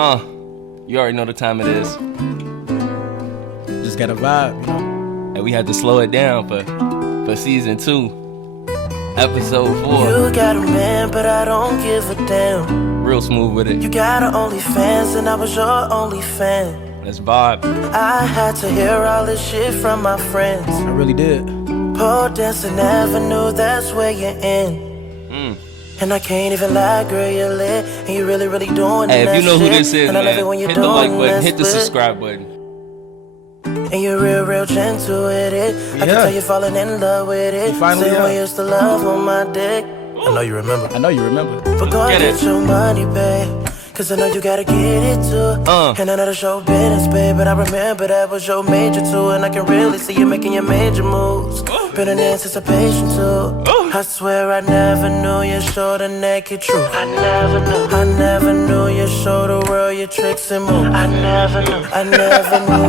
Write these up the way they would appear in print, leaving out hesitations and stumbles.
You already know the time it is. Just got a vibe, you know. And we had to slow it down for season 2, episode 4. You got a man, but I don't give a damn. Real smooth with it. You got an OnlyFans, and I was your only fan. Let's vibe. I had to hear all this shit from my friends. I really did. Pole dancing Avenue, that's where you're in. And I can't even lie, girl, you're lit. And you really, really doing Hey, that if you know who shit. this is, and I love it man, when you're hit the like doing button, that hit the split. subscribe button. And you're real gentle with it. I can tell you're falling in love with it. You finally Same are. way you used to love on my dick. I know you remember. I know you remember. But go and Get it. get your money, babe. Cause I know you gotta get it too. And I know the show business, babe. But I remember that was your major too. And I can really see you making your major moves. Been in anticipation too. I swear I never knew you showed the naked truth. I never knew you showed the world your tricks and moves. I never knew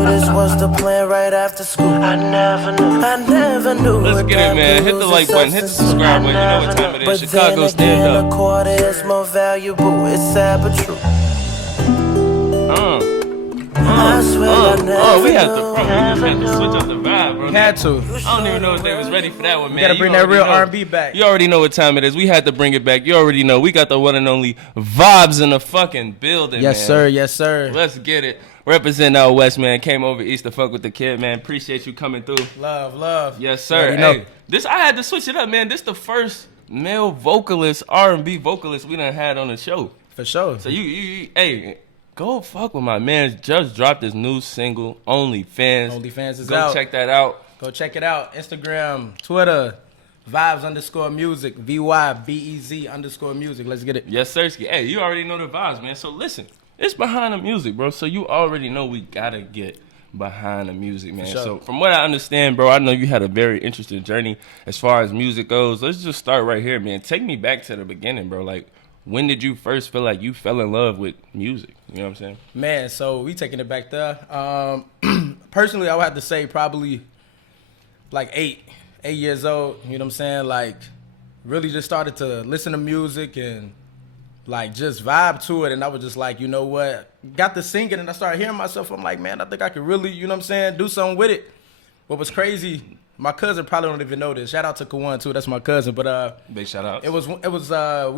this was the plan right after school. I never knew. Let's get it, man. Hit the like button, hit the subscribe button. You know what time it is. But Chicago then stand again, up. a quarter is more valuable. It's sad but true. I swear I never We had knew. to switch up the vibe, bro. Had to. I don't even know if they was ready for that one, man. Gotta bring that real R&B back. You already know what time it is. We had to bring it back. You already know. We got the one and only vibes in the fucking building, Yes, man. sir. Yes, sir. Let's get it. Represent out west, man. Came over east to fuck with the kid, man. Appreciate you coming through. Love. Yes, You sir. already know. Hey, this I had to switch it up, man. This the first male vocalist, R&B vocalist we done had on the show. For sure. So you hey, go fuck with my man. Just dropped his new single, OnlyFans. OnlyFans is go out. check that out. Go check it out. Instagram, Twitter, vibes_music, VYBEZ_music. Let's get it. Yes, Sirski. Hey, you already know the vibes, man. So listen, it's behind the music, bro. So you already know we gotta get behind the music, man. sure. So from what I understand, bro, I know you had a very interesting journey as far as music goes. Let's just start right here, man. Take me back to the beginning, bro. Like, when did you first feel like you fell in love with music? You know what I'm saying? Man, so we taking it back there. Personally, I would have to say probably like 8 years old. You know what I'm saying? Like, really just started to listen to music and like just vibe to it. And I was just like, you know what? Got to singing and I started hearing myself. I'm like, man, I think I could really, you know what I'm saying, do something with it. What was crazy, my cousin probably don't even know this. Shout out to Kawan too. That's my cousin. But Big shout out. we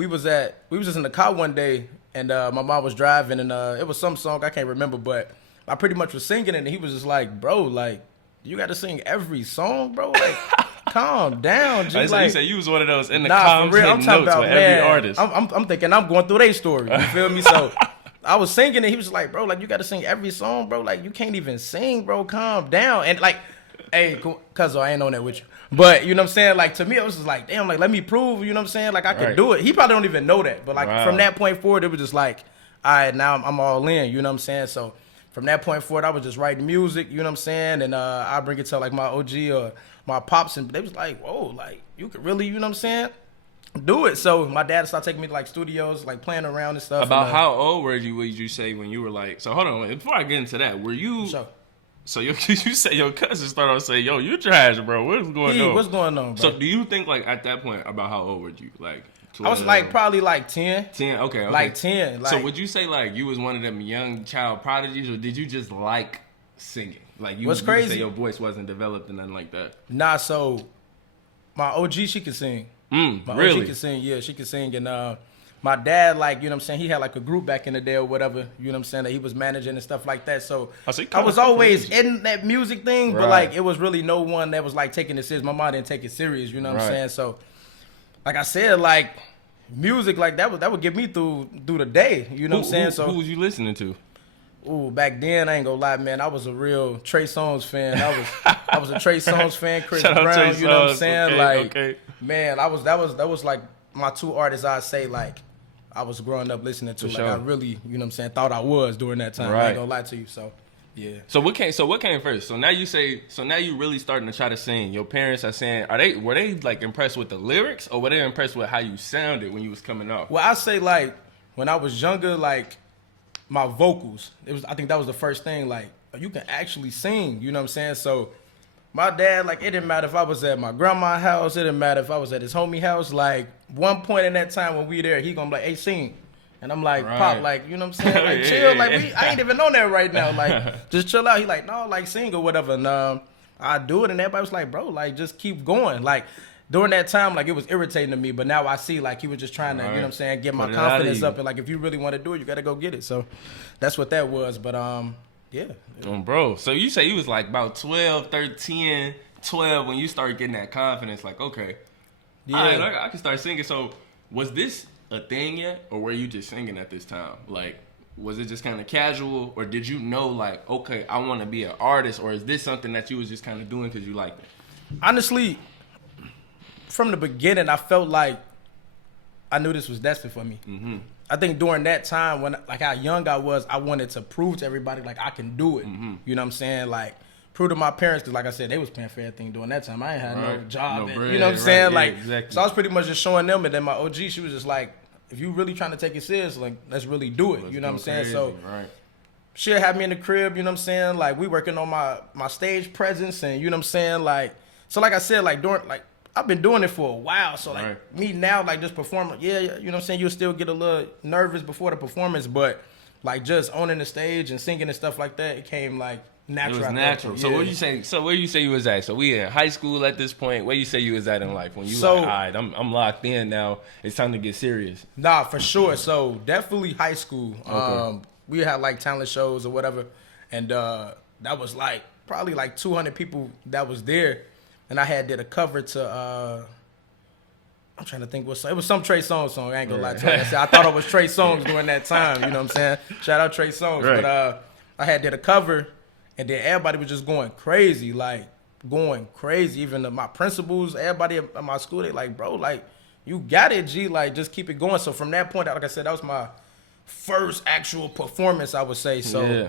was just in the car one day and my mom was driving and it was some song I can't remember, but I pretty much was singing it and he was just like, bro, like you got to sing every song, bro. Like, calm down, G. I Like, you say you was one of those in the nah, comments for real. I'm hitting talking notes about with man. every artist. I'm thinking I'm going through their story. You feel me? So I was singing and he was like, bro, like you got to sing every song, bro. Like you can't even sing, bro. Calm down. And like, hey, cuz I ain't on that with you. But you know what I'm saying? Like to me, it was just like, damn, like let me prove. You know what I'm saying? Like I could Right. do it. He probably don't even know that. But like Wow. from that point forward, it was just like, all right, now I'm all in. You know what I'm saying? So from that point forward, I was just writing music. You know what I'm saying? And I bring it to like my OG or my pops, and they was like, whoa, like you could really, you know what I'm saying? Do it. So my dad started taking me to like studios, like playing around and stuff. About and, how old were you? Would you say when you were like? So hold on, before I get into that, were you? So, So you say your cousin started off saying, "Yo, you trash, bro. What's going on?" what's going on, bro? So do you think like at that point about how old were you? Like 12, I was like probably like 10. 10. Okay. Like 10. Like, So would you say like you was one of them young child prodigies, or did you just like singing? Like you, What's you would crazy? say your voice wasn't developed and nothing like that. Nah, so my OG, she could sing. My OG Really? could sing, yeah, she could sing. And my dad, like, you know what I'm saying, he had like a group back in the day or whatever, you know what I'm saying, that he was managing and stuff like that. So Oh, so you I kinda was fuck with always music. in that music thing, but Right. like it was really no one that was like taking it serious. My mom didn't take it serious, you know what I'm Right. saying? So like I said, like music, like that would get me through the day, you know what I'm saying? So who was you listening to? ooh, back then I ain't gonna lie, man, I was a real Trey Songz fan. I was a Trey Songz fan, Chris Shout out Brown, Trey you know what I'm Songz. saying? Okay, like okay. man, that was like my two artists I'd say like I was growing up listening to. For Like sure. I really, you know what I'm saying, thought I was during that time. I Right. ain't gonna lie to you. So yeah. So what came first? So now you really starting to try to sing. Your parents are saying, were they like impressed with the lyrics, or were they impressed with how you sounded when you was coming off? Well, I say like when I was younger, like my vocals, I think that was the first thing, like you can actually sing, you know what I'm saying? So my dad, like, it didn't matter if I was at my grandma's house, it didn't matter if I was at his homie house, like one point in that time when we there, he gonna be like, hey, sing. And I'm like, Right. Pop, like, you know what I'm saying? Like, Yeah, chill. yeah, Like, yeah. I ain't even on that right now. Like, just chill out. He like, no, like, sing or whatever. And I do it. And everybody was like, bro, like, just keep going. Like, during that time, like, it was irritating to me. But now I see, like, he was just trying to, you know what I'm saying, get my Put it out of confidence you. up. And, like, if you really want to do it, you got to go get it. So that's what that was. But, yeah. Bro, so you say you was like about 12, 13, 12 when you started getting that confidence, like, okay, Yeah. all right, I can start singing. So was this a thing yet, or were you just singing at this time? Like, was it just kind of casual, or did you know, like, okay, I want to be an artist, or is this something that you was just kind of doing because you liked it? Honestly, from the beginning, I felt like I knew this was destined for me. Mm-hmm. I think during that time, when like how young I was, I wanted to prove to everybody like I can do it. Mm-hmm. You know what I'm saying? Like prove to my parents, because like I said, they was paying for everything during that time. I ain't had no Right. job, No and, bread, you know what I'm right. saying? Yeah, Like, exactly. so I was pretty much just showing them, and then my OG, she was just like, if you really trying to take it serious, like let's really do it. Let's you know what I'm go saying? crazy, So right. she'll have me in the crib, you know what I'm saying? Like, we working on my stage presence, and you know what I'm saying? Like, so like I said, like, during, like, I've been doing it for a while, so, like, Right. me now, like, just performing, yeah, you know what I'm saying? You'll still get a little nervous before the performance, but, like, just owning the stage and singing and stuff like that, it came, like, natural. It was at that natural. point. So Yeah. where you say? So where you say you was at? So we in high school at this point. Where you say you was at in life when you So- like, all right, I'm locked in now. It's time to get serious. Nah, for sure. So definitely high school. Okay. We had like talent shows or whatever, and that was like probably like 200 people that was there, and I had did a cover to. I'm trying to think what song. It was some Trey Songz song. I ain't gonna lie to you. Like I said, I thought it was Trey Songz during that time. You know what I'm saying? Shout out Trey Songz. Right. But I had did a cover, and then everybody was just going crazy, like going crazy. Even my principals, everybody at my school, they like, bro, like you got it, G. Like just keep it going. So from that point, like I said, that was my first actual performance, I would say. So. Yeah.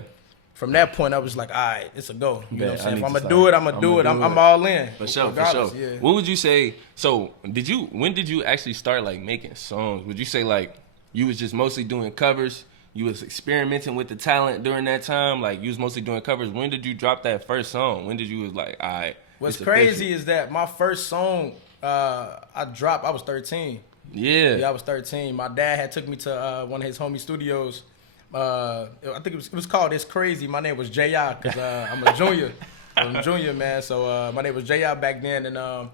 From that point, I was like, all right, it's a go. You know what I'm Bet. I saying? need If I'm to going to start. do it, I'm going to do it. I'm all in. For sure, Regardless, for sure. yeah. What would you say? So, when did you actually start like making songs? Would you say like you was just mostly doing covers? You was experimenting with the talent during that time? Like you was mostly doing covers. When did you drop that first song? When did you was like, all right? What's it's crazy official? is that my first song I dropped, I was 13. Yeah. Yeah, I was 13. My dad had took me to one of his homie studios. I think it was called It's Crazy. My name was J.I. because I'm a junior. I'm a junior, man. So my name was J.I. back then. And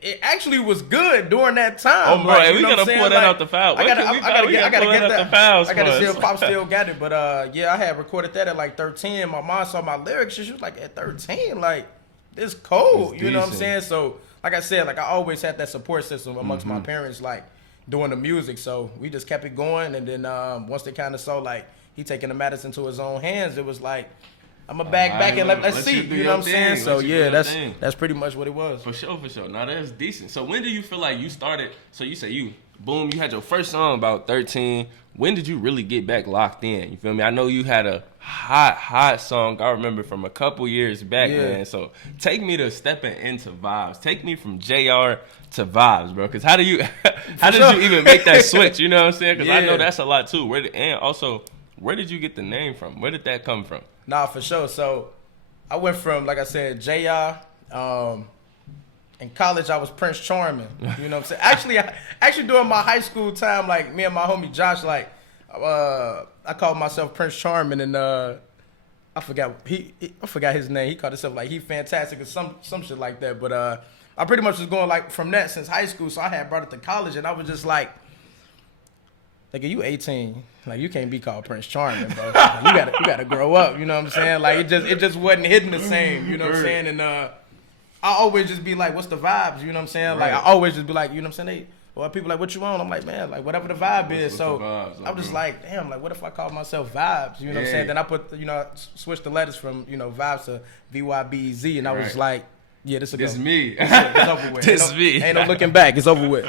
it actually was good during that time. Oh, bro, hey, you we know what gotta I'm pull saying? that out the file. I gotta We get gotta pull that out that. the files I gotta for see us. if Pop still got it. But yeah, I had recorded that at like 13. My mom saw my lyrics. She was like, at 13, like, it's cold. It's You know what I'm decent. saying? So, like I said, like I always had that support system amongst Mm-hmm. my parents, like doing the music. So we just kept it going. And then once they kind of saw like he taking the matters into his own hands, it was like, I'm gonna back Alright, and let's let see. you do You know your what I'm saying? thing. So Let you do yeah, your thing. that's pretty much what it was. For sure, for sure. Now that's decent. So when do you feel like you started? So you say you had your first song about 13. When did you really get back locked in? You feel me? I know you had a hot song. I remember from a couple years back, Yeah. man. So take me to stepping into vibes. Take me from JR to vibes, bro. Because how did you sure. you even make that switch? You know what I'm saying? Because I know Yeah. that's a lot too. And also, where did you get the name from? Where did that come from? Nah, for sure. So I went from, like I said, J.I. In college, I was Prince Charming. You know what I'm saying? Actually, during my high school time, like me and my homie Josh, like I called myself Prince Charming, and I forgot his name. He called himself like He Fantastic or some shit like that. But I pretty much was going like from that since high school. So I had brought it to college, and I was just like, you 18, like you can't be called Prince Charming, bro. Like, you gotta grow up. You know what I'm saying? Like it just wasn't hitting the same. You know what I'm saying? And I always just be like, what's the vibes? You know what I'm saying? Like I Right. always just be like, you know what I'm saying? Well, people like, what you on? I'm like, man, like whatever the vibe is. what's So the vibes? I'm just Okay. like, damn, like what if I call myself Vibes? You know what I'm Yeah. saying? Then I put, switch the letters from, Vibes to VYBZ, and I was Right. like, yeah, this This go. me. It's over with. This Ain't me. Ain't no looking back. It's over with.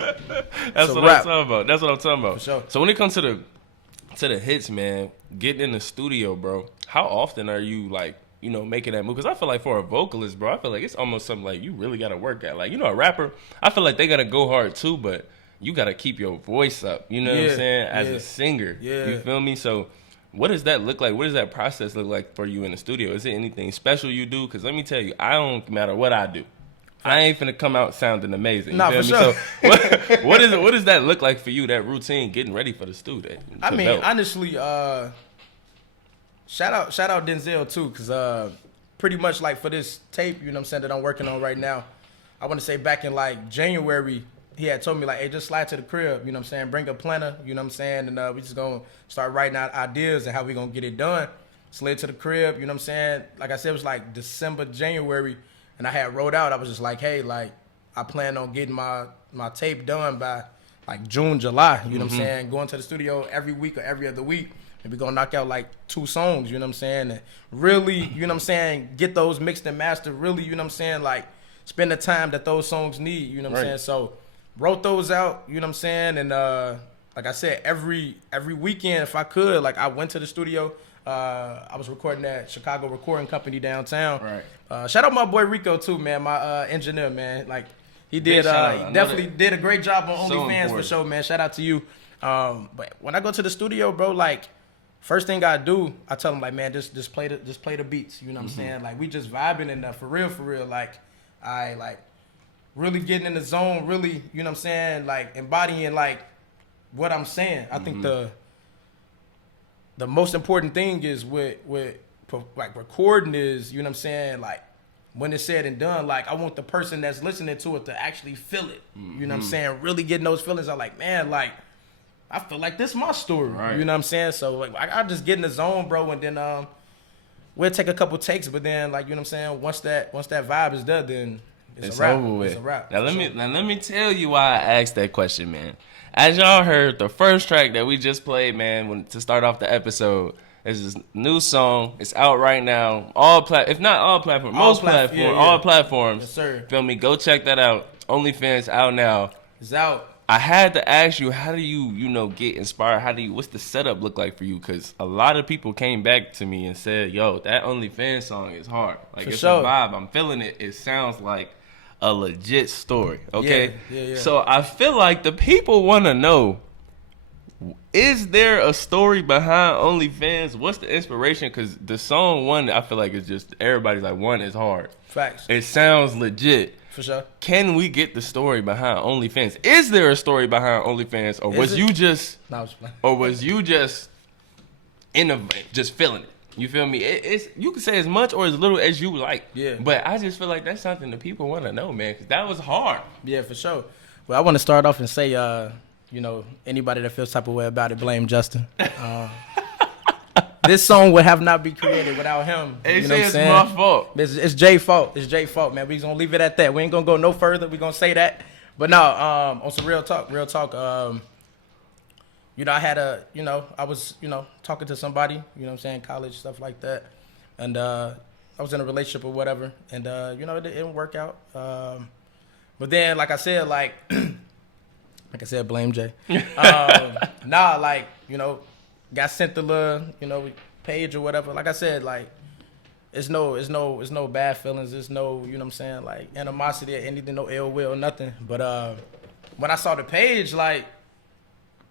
That's So what rap. I'm talking about. That's what I'm talking about. For sure. So when it comes to the hits, man, getting in the studio, bro, how often are you like, making that move? Because I feel like for a vocalist, bro, I feel like it's almost something like you really got to work at. Like, a rapper, I feel like they got to go hard too, but you got to keep your voice up. You know what I'm Yeah, saying? As yeah. a singer. Yeah. You feel me? So what does that look like? What does that process look like for you in the studio? Is it anything special you do? Because let me tell you, I don't matter what I do. I ain't finna come out sounding amazing. Nah, you for feel me? sure. So what does that look like for you? That routine, getting ready for the studio. I mean, honestly, shout out Denzel too, cause pretty much like for this tape, you know what I'm saying, that I'm working on right now. I want to say back in like January, he had told me like, hey, just slide to the crib, you know what I'm saying, bring a planner, you know what I'm saying, and we just gonna start writing out ideas and how we gonna get it done. Slid to the crib, you know what I'm saying. Like I said, it was like December, January, and I had wrote out. I was just like, hey, like I plan on getting my tape done by like June, July. You know what I'm saying. Going to the studio every week or every other week, and we gonna knock out like 2 songs. You know what I'm saying. And really, you know what I'm saying, get those mixed and mastered. Really, you know what I'm saying, like spend the time that those songs need. You know what I'm saying. So wrote those out. You know what I'm saying. And like I said, every weekend if I could, like I went to the studio. I was recording at Chicago Recording Company downtown. Right. Shout out my boy Rico too, man. My engineer, man. Like he did, he definitely did a great job on OnlyFans for sure, man. Shout out to you. But when I go to the studio, bro, like first thing I do, I tell him like, man, just play the beats. You know what I'm saying? Like we just vibing and for real. Like I like really getting in the zone. Really, you know what I'm saying? Like embodying like what I'm saying. I think the most important thing is with like recording is, you know what I'm saying, like when it's said and done, like I want the person that's listening to it to actually feel it. You know what I'm saying? Really getting those feelings. I'm like, man, like I feel like this is my story. Right. You know what I'm saying? So like I just get in the zone, bro, and then we'll take a couple takes, but then like, you know what I'm saying, once that vibe is done, then it's a wrap. Over with. It's a wrap. Now let me tell you why I asked that question, man. As y'all heard, the first track that we just played, man, to start off the episode, is this new song. It's out right now. If not all platforms, most platforms, all platforms. Yes, sir. Feel me? Go check that out. OnlyFans out now. It's out. I had to ask you, how do you get inspired? What's the setup look like for you? Because a lot of people came back to me and said, yo, that OnlyFans song is hard. Like, it's a vibe. I'm feeling it. It sounds like a legit story, okay? Yeah. So I feel like the people want to know, is there a story behind OnlyFans? What's the inspiration? Because the song one, I feel like it's just, everybody's like, one is hard. Facts. It sounds legit. For sure. Can we get the story behind OnlyFans? Is there a story behind OnlyFans? Or was you just just feeling it? You feel me? It's you can say as much or as little as you like. Yeah. But I just feel like that's something that people want to know, man, because that was hard. Yeah, for sure. Well, I want to start off and say, you know, anybody that feels type of way about it, blame Justin. This song would have not been created without him. They you know say what I'm it's saying? my fault. It's Jay's fault. It's Jay's fault, man. We just gonna leave it at that. We ain't gonna go no further. We gonna say that. But no, on some real talk. You know, I was, talking to somebody, you know what I'm saying, college, stuff like that. And I was in a relationship or whatever. And, it didn't work out. But then, like I said, blame Jay. Got sent the little, page or whatever. Like I said, like, it's no bad feelings. There's no, you know what I'm saying, like, animosity or anything, no ill will, nothing. But when I saw the page, like,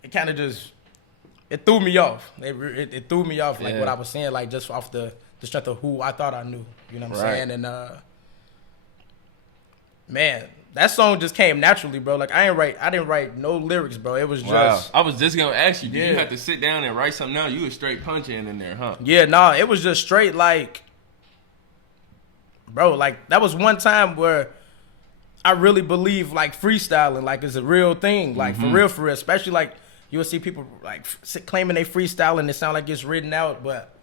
it kind of it threw me off. It threw me off, like what I was saying, like just off the strength of who I thought I knew. You know what I'm saying? And man, that song just came naturally, bro. Like I didn't write no lyrics, bro. It was just. I was just gonna ask you, did you have to sit down and write something down? You was straight punching in there, huh? Yeah, nah, it was just straight like, bro. Like that was one time where I really believe like freestyling, like is a real thing, like for real, especially like. You'll see people like claiming they freestyle and it sound like it's written out, but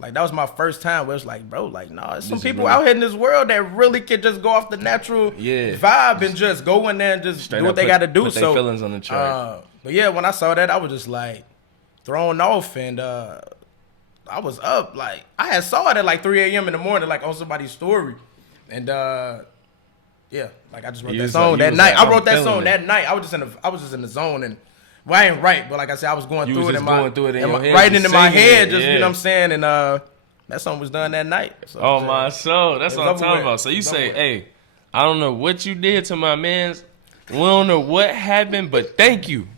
like that was my first time where it's like, bro, like there's some people out here in this world that really can just go off the natural vibe and just go in there and just do what they got to do. Put their feelings on the chart. But yeah, when I saw that, I was just like thrown off, and I was up. Like I had saw it at like 3 a.m. in the morning, like on somebody's story, and yeah, like I just wrote that song that night. I wrote that song that night. I was just in the zone and. Well, I ain't right, but like I said, I was going through it in my head, writing in my head, just you know what I'm saying, and that song was done that night. So, my soul, that's what I'm talking about. So you say, hey, I don't know what you did to my man's, we don't know what happened, but thank you.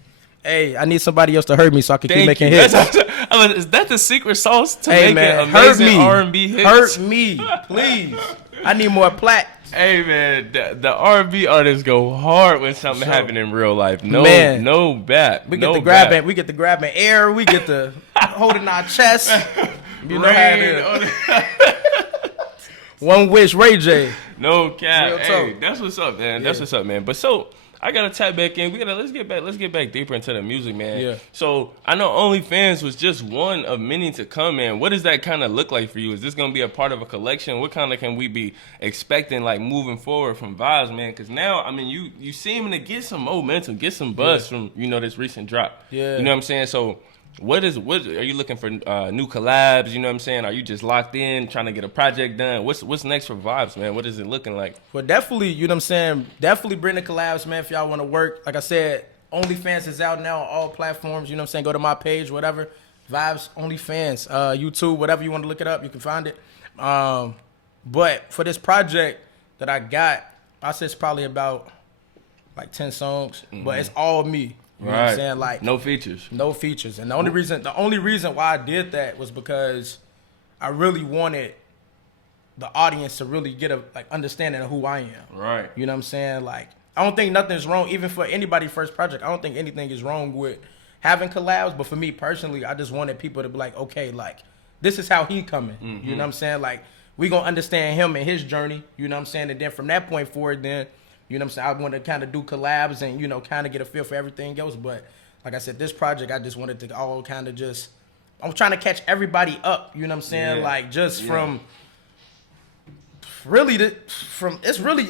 Hey, I need somebody else to hurt me so I can keep making hits. Is that the secret sauce to making amazing R&B hits? Hurt me, please. I need more plaques. Hey man, the R&B artists go hard when something happen in real life. No, Man. no bat. We get no the grabbing. bat. We get the grabbing air. We get the holding our chest. You know how it is. One wish, Ray J. No cap. Real Hey, talk. that's what's up, man. Yeah. That's what's up, man. But so I gotta tap back in. Let's get back deeper into the music, man. Yeah. So I know OnlyFans was just one of many to come, man. What does that kind of look like for you? Is this gonna be a part of a collection? What kind of can we be expecting, like moving forward from Vibes, man? Because now, I mean, you seeming to get some momentum, get some buzz from this recent drop. Yeah. You know what I'm saying? So. What are you looking for? New collabs? You know what I'm saying? Are you just locked in, trying to get a project done? What's next for Vibes, man? What is it looking like? Well, definitely, you know what I'm saying? Definitely bring the collabs, man, if y'all want to work. Like I said, OnlyFans is out now on all platforms. You know what I'm saying? Go to my page, whatever. Vibes, OnlyFans, YouTube, whatever you want to look it up, you can find it. But for this project that I got, I said it's probably about like 10 songs, but it's all me. You know what I'm saying? Like no features. No features. And the only reason why I did that was because I really wanted the audience to really get a understanding of who I am. Right. You know what I'm saying? Like, I don't think nothing's wrong, even for anybody's first project. I don't think anything is wrong with having collabs, but for me personally, I just wanted people to be like, okay, like, this is how he coming. You know what I'm saying? Like, we gonna understand him and his journey. You know what I'm saying? And then from that point forward, then, you know what I'm saying, I want to kind of do collabs and, you know, kind of get a feel for everything else. But like I said, this project, I just wanted to all kind of just, I'm trying to catch everybody up. You know what I'm saying? Yeah. Like, just from really,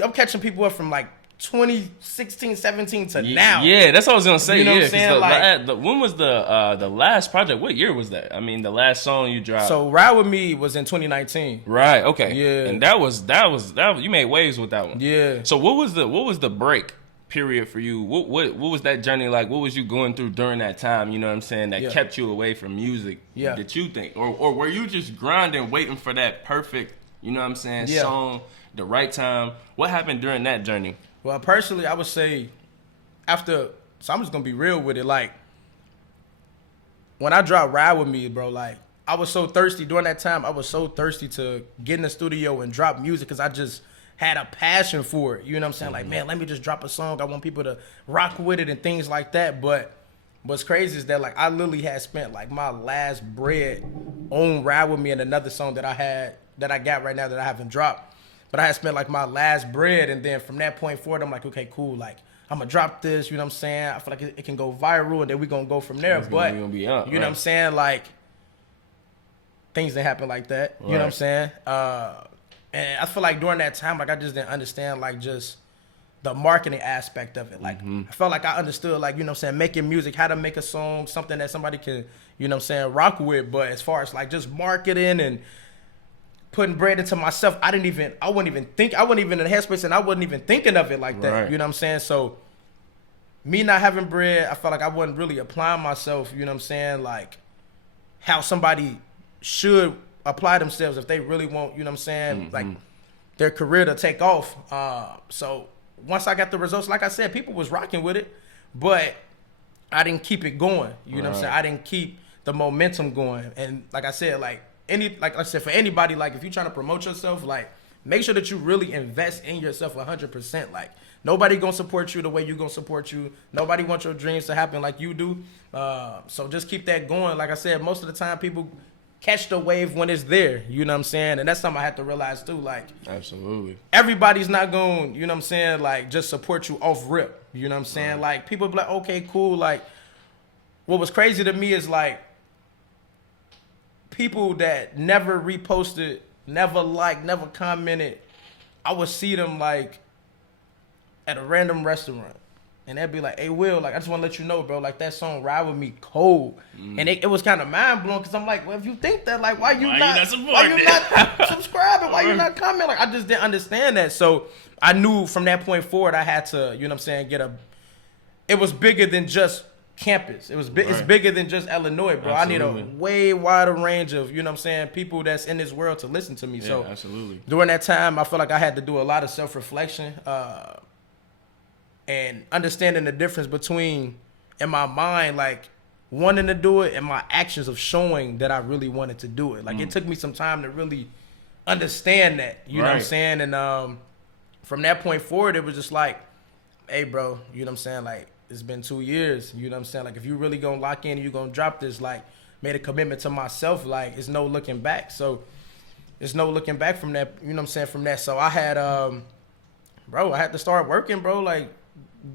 I'm catching people up from like 2016, 17 to now. Yeah, that's what I was gonna say. You know what yeah, I'm saying? 'cause when was the last project? What year was that? I mean, the last song you dropped. So Ride With Me was in 2019. Right. Okay. Yeah. And that was you made waves with that one. Yeah. So what was the break period for you? What was that journey like? What was you going through during that time? You know what I'm saying? That Yeah. kept you away from music. Yeah. Did you think, or were you just grinding, waiting for that perfect, you know what I'm saying, Yeah. song, the right time? What happened during that journey? Well, personally, I would say so I'm just going to be real with it. Like, when I dropped Ride With Me, bro, like, I was so thirsty during that time. I was so thirsty to get in the studio and drop music because I just had a passion for it. You know what I'm saying? Like, man, let me just drop a song. I want people to rock with it and things like that. But what's crazy is that, like, I literally had spent, like, my last bread on Ride With Me and another song that I got right now that I haven't dropped. But I had spent like my last bread, and then from that point forward, I'm like, okay, cool. Like, I'm gonna drop this. You know what I'm saying? I feel like it can go viral, and then we gonna go from there. But gonna be up, you know what I'm saying? Like, things that happen like that. You know what I'm saying? And I feel like during that time, like, I just didn't understand like just the marketing aspect of it. Like, I felt like I understood, like, you know what I'm saying, making music, how to make a song, something that somebody can, you know what I'm saying, rock with. But as far as like just marketing and putting bread into myself, I wasn't even in the headspace, and I wasn't even thinking of it like that. Right. You know what I'm saying? So me not having bread, I felt like I wasn't really applying myself, you know what I'm saying, like how somebody should apply themselves if they really want, you know what I'm saying, like their career to take off. So once I got the results, like I said, people was rocking with it, but I didn't keep it going. You know what I'm saying? I didn't keep the momentum going. And like I said, like I said, for anybody, like, if you're trying to promote yourself, like, make sure that you really invest in yourself 100%. Like, nobody gonna support you the way you gonna support you. Nobody wants your dreams to happen like you do. So just keep that going. Like I said, most of the time people catch the wave when it's there. You know what I'm saying? And that's something I had to realize too. Like, Absolutely. everybody's not going, you know what I'm saying, like, just support you off rip. You know what I'm saying? Like, people be like, okay, cool. Like, what was crazy to me is, like, people that never reposted, never liked, never commented, I would see them, like, at a random restaurant. And they'd be like, hey, Will, like, I just want to let you know, bro, like, that song Ride With Me cold. And it was kind of mind-blowing because I'm like, well, if you think that, like, why you not subscribing? Why you not commenting? Like, I just didn't understand that. So I knew from that point forward I had to, you know what I'm saying, it was bigger than just campus. It's bigger than just Illinois, bro. Absolutely. I need a way wider range of, you know what I'm saying, people that's in this world to listen to me. Yeah, so absolutely. during that time, I feel like I had to do a lot of self-reflection and understanding the difference between, in my mind, like, wanting to do it and my actions of showing that I really wanted to do it. Like, it took me some time to really understand that. You know what I'm Right. saying? And from that point forward, it was just like, hey, bro, you know what I'm saying? Like, it's been 2 years. You know what I'm saying? Like, if you really gonna lock in and you gonna drop this, like, made a commitment to myself, like, it's no looking back. So, it's no looking back from that, you know what I'm saying, from that. So, I had, bro, I had to start working, bro, like,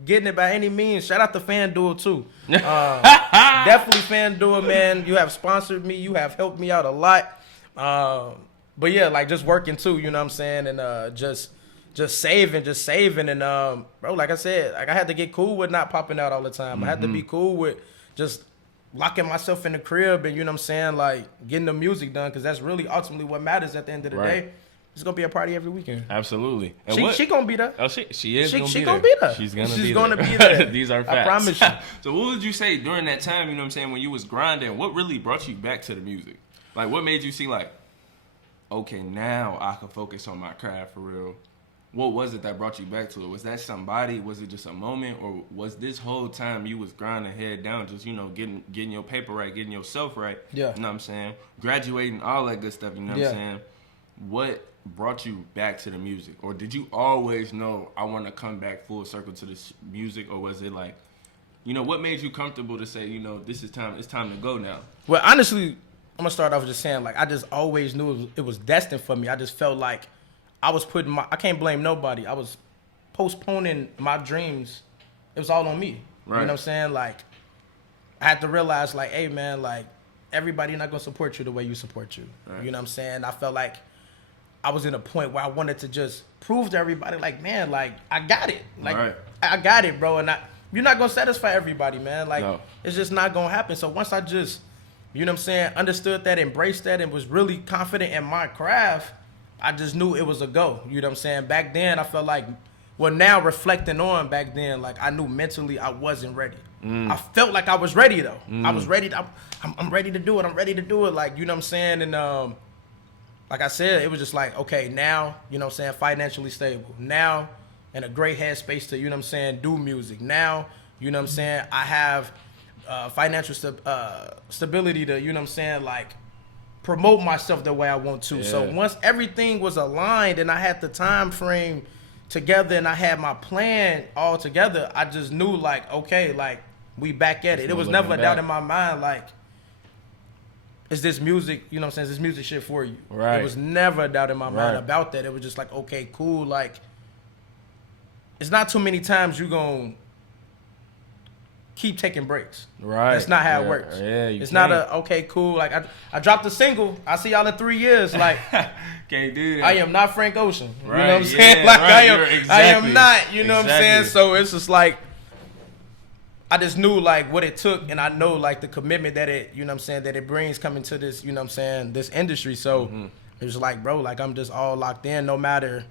getting it by any means. Shout out to FanDuel, too. Definitely FanDuel, man. You have sponsored me. You have helped me out a lot. But, yeah, like, just working, too, you know what I'm saying, and just saving. And, bro, like I said, like I had to get cool with not popping out all the time. I had to be cool with just locking myself in the crib and, you know what I'm saying, like getting the music done, because that's really ultimately what matters at the end of the Right. day. It's going to be a party every weekend. Absolutely. And She going to be there. Oh, she is She gonna be gonna there. be there. She's gonna She's be gonna there. be there. These are I facts. promise you. So what would you say during that time, you know what I'm saying, when you was grinding, what really brought you back to the music? Like, what made you see, like, okay, now I can focus on my craft for real? What was it that brought you back to it? Was that somebody? Was it just a moment? Or was this whole time you was grinding head down, just, you know, getting your paper right, getting yourself right? Yeah. You know what I'm saying? Graduating, all that good stuff, you know what Yeah. I'm saying? What brought you back to the music? Or did you always know I want to come back full circle to this music? Or was it like, you know, what made you comfortable to say, you know, this is time, it's time to go now? Well, honestly, I'm going to start off with just saying, like, I just always knew it was destined for me. I just felt like I was I can't blame nobody. I was postponing my dreams. It was all on me. Right. You know what I'm saying? Like, I had to realize, like, hey, man, like, everybody not going to support you the way you support you. Right. You know what I'm saying? I felt like I was in a point where I wanted to just prove to everybody, like, man, like, I got it. Like, Right. I got it, bro. And you're not going to satisfy everybody, man. Like, No. it's just not going to happen. So once I just, you know what I'm saying, understood that, embraced that, and was really confident in my craft, I just knew it was a go. You know what I'm saying? Back then, I felt like, well, now reflecting on back then, like, I knew mentally I wasn't ready. I felt like I was ready, though. I was ready. I'm ready to do it. I'm ready to do it. Like, you know what I'm saying? And like I said, it was just like, okay, now, you know what I'm saying, financially stable. Now, in a great headspace to, you know what I'm saying, do music. Now, you know what I'm saying, I have financial stability to, you know what I'm saying, like, promote myself the way I want to. So Yeah. once everything was aligned and I had the time frame together and I had my plan all together, I just knew, like, okay, like, we back at it. no It was never a looking doubt back. in my mind, like, is this music, you know what I'm saying, is this music shit for you? Right. It was never a doubt in my mind Right. about that. It was just like, okay, cool, like, it's not too many times you gonna keep taking breaks. Right. That's not how it Yeah. works. Yeah, you it's not can't. a, okay, cool, like, I dropped a single, I see y'all in 3 years, like, Can't do that. I am not Frank Ocean. You know what I'm Right, saying? yeah, Like, right, I am, you're I exactly- am not, you know what I'm saying? exactly. So it's just like, I just knew, like, what it took, and I know, like, the commitment that it, you know what I'm saying, that it brings coming to this, you know what I'm saying, this industry. So it was like, bro, like, I'm just all locked in, no matter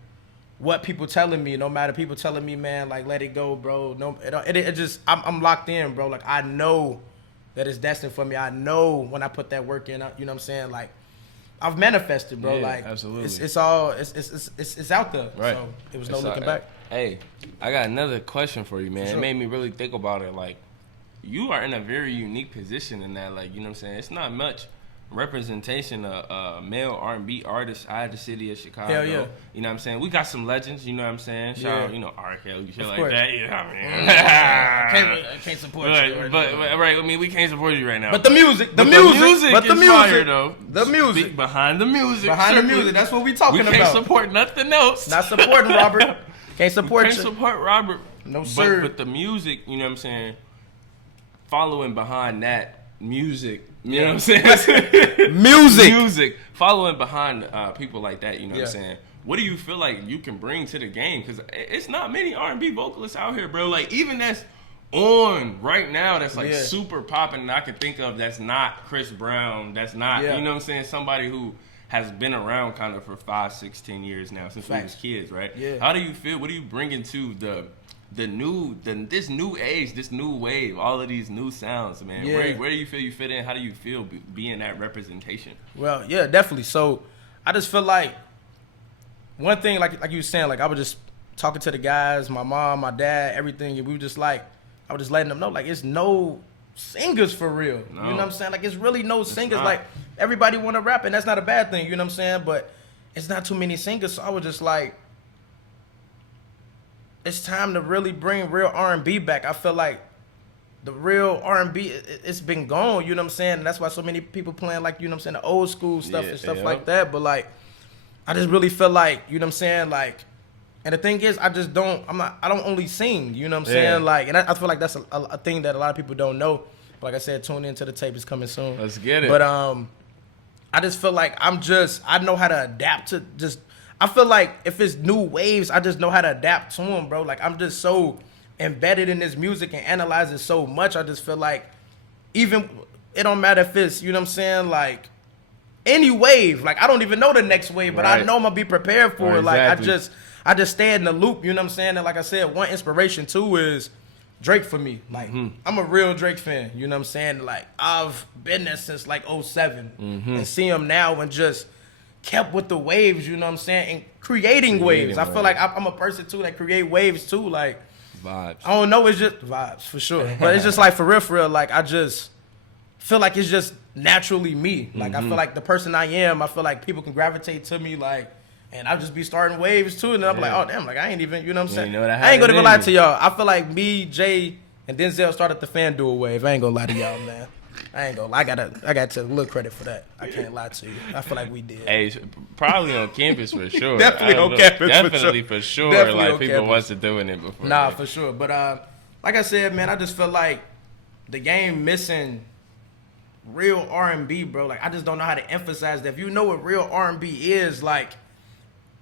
what people telling me, no matter people telling me, man, like, let it go, bro. No, it just, I'm locked in, bro. Like, I know that it's destined for me. I know when I put that work in, you know what I'm saying, like, I've manifested, bro. Yeah, like, absolutely. it's all, it's out there. Right. So it was no It's looking like, back. Hey, I got another question for you, man. For sure. It made me really think about it. Like, you are in a very unique position in that, like, you know what I'm saying? It's not much representation of male R&B artists out of the city of Chicago. Hell yeah. You know what I'm saying? We got some legends, you know what I'm saying? Shout Yeah. out, you know, R. Kelly, shit Of like course. that. You know what I mean? I can't support Right, you. right, I mean, we can't support you right now. But the music, But the music but the is music, fire, though. the music, Behind the music. behind the strictly. music. That's what we We talking can't about. support nothing else. Not supporting Robert. Can't support Can't you. support Robert. No, sir. But the music, you know what I'm saying? Following behind that music, you know what I'm saying? Music. Following behind people like that, you know what Yeah. I'm saying? What do you feel like you can bring to the game? Because it's not many R&B vocalists out here, bro. Like, even that's on right now, that's like Yeah. super popping, and I can think of that's not Chris Brown, that's not, Yeah. you know what I'm saying? Somebody who has been around kind of for 5, 6, 10 years now since we was Facts. kids, right? Yeah. How do you feel? What do you bring into this new age, this new wave, all of these new sounds, man? Yeah. Where do you feel you fit in? How do you feel being that representation? Well, yeah, definitely. So I just feel like one thing, like you were saying, like I was just talking to the guys, my mom, my dad, everything, and we were just like, I was just letting them know, like, it's no singers for real. No. You know what I'm saying? Like, it's really no singers. not. Like, everybody want to rap, and that's not a bad thing. You know what I'm saying? But it's not too many singers. So I was just like, it's time to really bring real R&B back. I feel like the real R&B, it's been gone, you know what I'm saying? And that's why so many people playing like, you know what I'm saying, the old school stuff and stuff like that. But like, I just really feel like, you know what I'm saying, like, and the thing is, I don't only sing, you know what I'm saying? Like, and I feel like that's a thing that a lot of people don't know. But like I said, tune into the tape, is coming soon. Let's get it. But I just feel like I know how to adapt to just, I feel like if it's new waves, I just know how to adapt to them, bro. Like, I'm just so embedded in this music and analyze it so much. I just feel like even, it don't matter if it's, you know what I'm saying, like, any wave. Like, I don't even know the next wave, but I know I'm going to be prepared for it. Like, I just stay in the loop, you know what I'm saying? And like I said, one inspiration, too, is Drake for me. Like, I'm a real Drake fan, you know what I'm saying? Like, I've been there since, like, 07. And see him now and just kept with the waves, you know what I'm saying? And creating waves. I feel like I'm a person, too, that create waves, too. Like, vibes. I don't know, it's just vibes, for sure. But it's just, like, for real, like, I just feel like it's just naturally me. Like, I feel like the person I am, I feel like people can gravitate to me, like, and I'll just be starting waves too, and then I'm like, oh damn, like I ain't even, you know what I'm saying? I ain't gonna even lie to y'all. I feel like me, Jay, and Denzel started the FanDuel wave. I ain't gonna lie to y'all, man. I ain't gonna lie. I got to take a little credit for that. I can't lie to you. I feel like we did. Hey, probably on campus for sure. Definitely on campus Definitely for sure. Definitely like on people campus. wasn't doing it before. Nah, for sure. But like I said, man, I just feel like the game missing real R&B, bro. Like, I just don't know how to emphasize that. If you know what real R&B is, like,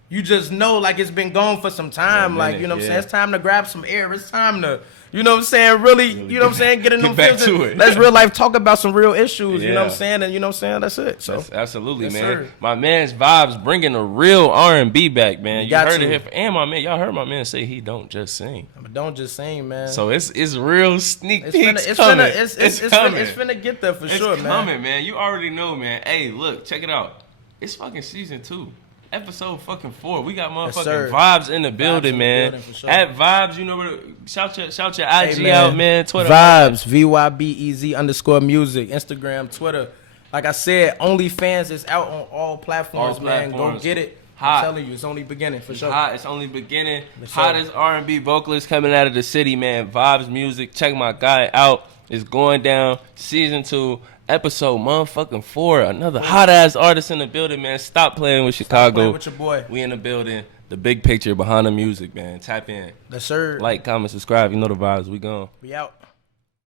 you just know, like, it's been gone for some time. Like, you know what I'm saying? It's time to grab some air. It's time to, you know what I'm saying, really, you know what I'm saying, get in them back fields. to it. Let's real life talk about some real issues, you know what I'm saying? And you know what I'm saying? That's it. So Absolutely, Yes, man. sir. My man's Vibes bringing the real R&B back, man. You got heard to. it here. And my man, y'all heard my man say he don't just sing. But don't just sing, man. So it's real sneak it's peeks finna, coming. it's coming. It's finna get there for It's sure, man. coming, man. You already know, man. Hey, look, check it out. It's fucking season 2. Episode fucking 4. We got motherfucking sir. Vibes in the building, in the man. building, for sure. At Vibes, you know where shout your IG Hey, out, man. Twitter. Vibes, VYBEZ_music, Instagram, Twitter. Like I said, OnlyFans is out on all platforms, man. Go get it. Hot. I'm telling you, it's only beginning for sure. Hot. It's only beginning. Yes, sir. Hottest R&B vocalist coming out of the city, man. Vibes Music. Check my guy out. It's going down. Season 2, episode motherfucking 4. Another hot ass artist in the building, man. Stop playing with Chicago. Play with your boy. We in the building. The big picture behind the music, man. Tap in. Yes, sir. Like, comment, subscribe. You know the vibes. We gone. We out.